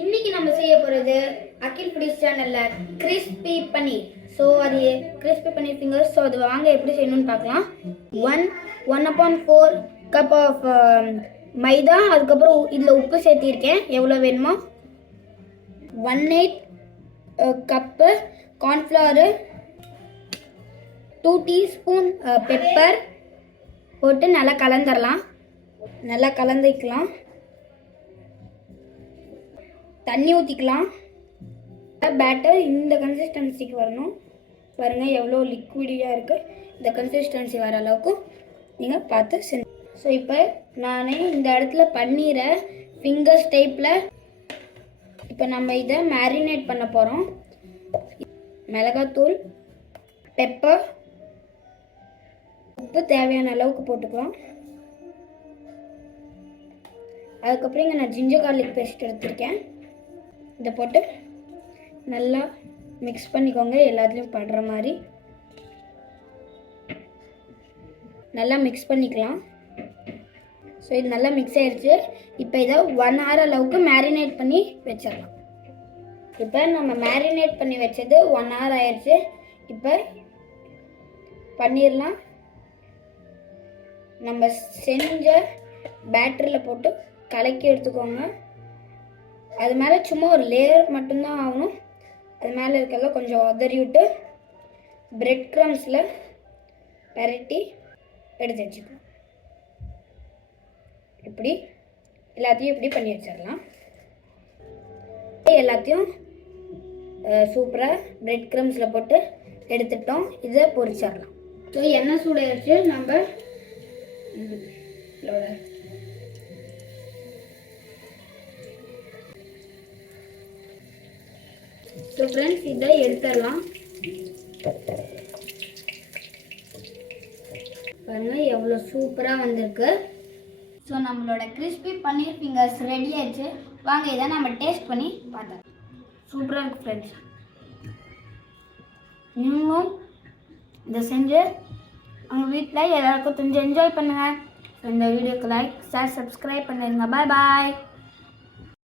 இன்னைக்கு நம்ம செய்ய போகிறது அகில் ஃபுடிஸ் சேனலில் கிறிஸ்பி பன்னீர். ஸோ அது கிறிஸ்பி பன்னீர் ஃபிங்கர்ஸ். ஸோ அது வாங்க எப்படி செய்யணும்னு பார்க்கலாம். 1/4 கப் ஆஃப் மைதா, அதுக்கப்புறம் இதில் உப்பு சேர்த்திருக்கேன் எவ்வளோ வேணுமோ. 1/8 கப்பு கார்ன்ஃப்ளவரு, 2 டீஸ்பூன் பெப்பர் போட்டு நல்லா கலந்துடலாம். நல்லா கலந்துக்கலாம். தண்ணி ஊற்றிக்கலாம். பேட்டர் இந்த கன்சிஸ்டன்சிக்கு வரணும். பாருங்கள் எவ்வளோ லிக்விடியாக இருக்குது. இந்த கன்சிஸ்டன்சி வர அளவுக்கு நீங்கள் பார்த்து செஞ்சு. ஸோ இப்போ நான் இந்த இடத்துல பன்னீரை ஃபிங்கர்ஸ் டைப்பில் இப்போ நம்ம இதை மேரினேட் பண்ண போகிறோம். மிளகாத்தூள், பெப்பர், உப்பு தேவையான அளவுக்கு போட்டுக்கலாம். அதுக்கப்புறம் இங்கே நான் ஜிஞ்சர் கார்லிக் பேஸ்ட் எடுத்திருக்கேன். இதை போட்டு நல்லா மிக்ஸ் பண்ணிக்கோங்க. எல்லாத்துலேயும் படுற மாதிரி நல்லா மிக்ஸ் பண்ணிக்கலாம். ஸோ இது நல்லா மிக்ஸ் ஆயிடுச்சு. இப்போ இதை 1 hour அளவுக்கு மேரினேட் பண்ணி வச்சிடலாம். இப்போ நம்ம மேரினேட் பண்ணி வச்சது 1 hour ஆயிடுச்சு. இப்போ பன்னீர்லாம் நம்ம செஞ்ச பேட்டரியில் போட்டு கலக்கி எடுத்துக்கோங்க. அது மேலே சும்மா ஒரு லேயர் மட்டும்தான் ஆகணும். அது மேலே இருக்கிறதெல்லாம் கொஞ்சம் உதறி விட்டு பிரெட் க்ரம்ஸில் பரட்டி எடுத்து வச்சுக்கணும். இப்படி எல்லாத்தையும் இப்படி பண்ணி வச்சிடலாம். எல்லாத்தையும் சூப்பராக பிரெட் க்ரம்ஸில் போட்டு எடுத்துட்டோம். இதை பொரிச்சிடலாம். ஸோ எண்ணெய் சூடாயிடுச்சு. நம்ம ஸோ ஃப்ரெண்ட்ஸ் இதை எடுத்துடலாம். பாருங்கள் எவ்வளோ சூப்பராக வந்திருக்கு. ஸோ நம்மளோட கிறிஸ்பி பன்னீர் ஃபிங்கர்ஸ் ரெடி ஆயிடுச்சு. வாங்க இதை நம்ம டேஸ்ட் பண்ணி பார்த்தோம். சூப்பராக இருக்குது ஃப்ரெண்ட்ஸ். நீங்களும் இதை செஞ்சு உங்கள் வீட்டில் எல்லாருக்கும் கொஞ்சம் என்ஜாய் பண்ணுங்கள். இந்த வீடியோக்கு லைக், ஷேர், சப்ஸ்கிரைப் பண்ணிடுங்க. பாய் பாய்.